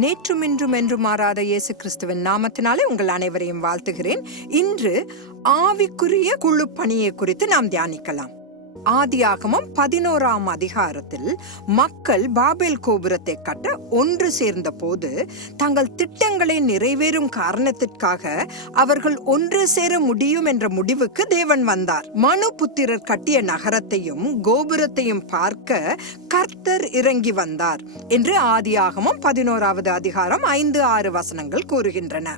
நேற்றும் இன்றும் என்று மாறாத இயேசு கிறிஸ்துவின் நாமத்தினாலே உங்கள் அனைவரையும் வாழ்த்துகிறேன். இன்று ஆவிக்குரிய குழு பணியை குறித்து நாம் தியானிக்கலாம். ஆதியாகமம் பதினோராம் அதிகாரத்தில் மக்கள் பாபேல் கோபுரத்தை கட்ட ஒன்று சேர்ந்த போது தங்கள் திட்டங்களை நிறைவேறும் காரணத்திற்காக அவர்கள் ஒன்று சேர முடியும் என்ற முடிவுக்கு தேவன் வந்தார். மனு புத்திரர் கட்டிய நகரத்தையும் கோபுரத்தையும் பார்க்க கர்த்தர் இறங்கி வந்தார் என்று ஆதியாகமம் பதினோராவது அதிகாரம் ஐந்து ஆறு வசனங்கள் கூறுகின்றன.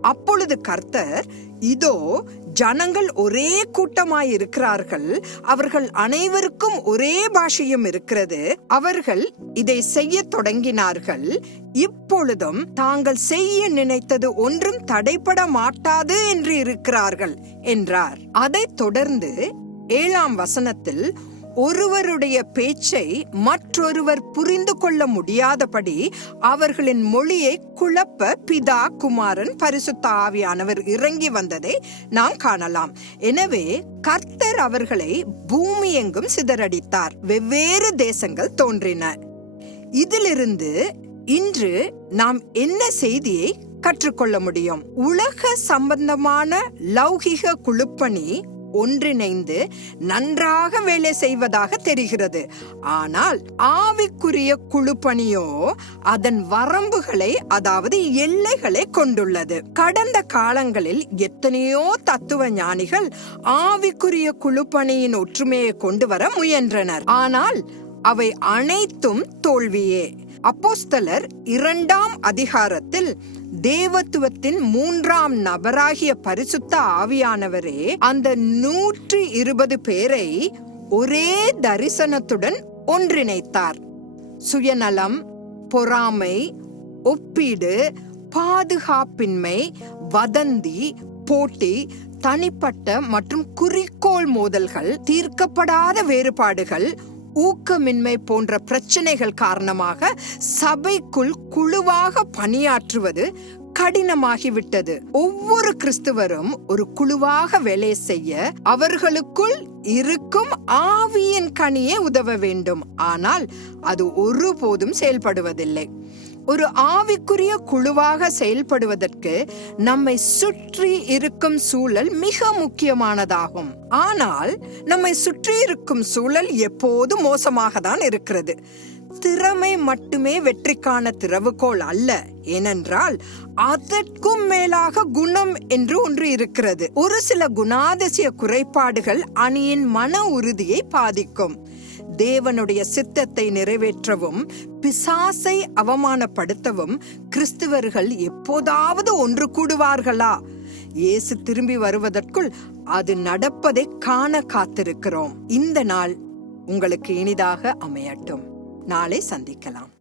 அப்பொழுது கர்த்தர் இதோ ஜனங்கள் ஒரே கூட்டமாய் இருக்கிறார்கள். அவர்கள் அனைவருக்கும் ஒரே பாஷையும் இருக்கிறது. அவர்கள் இதை செய்ய தொடங்கினார்கள். இப்பொழுதும் தாங்கள் செய்ய நினைத்தது ஒன்றும் தடைப்பட மாட்டாது என்று இருக்கிறார்கள் என்றார். அதைத் தொடர்ந்து ஏழாம் வசனத்தில் ஒருவருடைய பேச்சை மற்றொருவர் புரிந்து கொள்ள முடியாதபடி அவர்களின் மொழியை குழப்ப பிதா குமாரன் பரிசுத்த ஆவியானவர் இறங்கி வந்ததை நாம் காணலாம். எனவே கர்த்தர் அவர்களை பூமி எங்கும் சிதறடித்தார். வெவ்வேறு தேசங்கள் தோன்றின. இதிலிருந்து இன்று நாம் என்ன செய்தியை கற்றுக்கொள்ள முடியும்? உலக சம்பந்தமான லௌகிக குழுப்பணி ஒன்றிணைந்து நன்றாக வேலை செய்வதாக தெரிகிறது. ஆனால் ஆவிக்குரிய குழுப்பணியோ அதன் வரம்புகளை அதாவது எல்லைகளை கொண்டுள்ளது. கடந்த காலங்களில் எத்தனையோ தத்துவ ஞானிகள் ஆவிக்குரிய குழுப்பணியின் ஒற்றுமையை கொண்டு வர முயன்றனர். ஆனால் அவை அனைத்தும் தோல்வியே. அப்போஸ்தலர் இரண்டாம் அதிகாரத்தில் தேவத்துவத்தின் மூன்றாம் நபராகிய பரிசுத்த ஆவியானவரே அந்த நூற்றி இருபது பேரை ஒரே தரிசனத்துடன் ஒன்றிணைத்தார். சுயநலம் பொறாமை ஒப்பீடு பாதுகாப்பின்மை வதந்தி போட்டி தனிப்பட்ட மற்றும் குறிக்கோள் மோதல்கள் தீர்க்கப்படாத வேறுபாடுகள் ஊக்கமின்மை போன்ற பிரச்சனைகள் காரணமாக சபைக்குள் குழுவாக பணியாற்றுவது கடினமாகிவிட்டது. ஒவ்வொரு கிறிஸ்துவரும் ஒரு குழுவாக வேலை செய்ய அவர்களுக்குள் இருக்கும் ஆவியின் கனியே உதவ வேண்டும். ஆனால் அது ஒருபோதும் செயல்படுவதில்லை. ஒரு ஆவிக்குரிய குழுவாக செயல்படுவதற்கு நம்மை சுற்றி இருக்கும் சூழல் மிக முக்கியமானதாகும். ஆனால் நம்மை சுற்றி இருக்கும் சூழல் எப்போதும் மோசமாக தான் இருக்கிறது. திறமை மட்டுமே வெற்றிக்கான திறவுகோள் அல்ல. ஏனென்றால் அதற்கும் மேலாக குணம் என்று ஒன்று இருக்கிறது. ஒரு சில குணாதிசய குறைபாடுகள் அணியின் மன உறுதியை பாதிக்கும். தேவனுடைய சித்தத்தை நிறைவேற்றவும் பிசாசை அவமானப்படுத்தவும் கிறிஸ்துவர்கள் எப்போதாவது ஒன்று கூடுவார்களா? இயேசு திரும்பி வருவதற்குள் அது நடப்பதை காண காத்திருக்கிறோம். இந்த நாள் உங்களுக்கு இனிதாக அமையட்டும். நாளை சந்திக்கலாம்.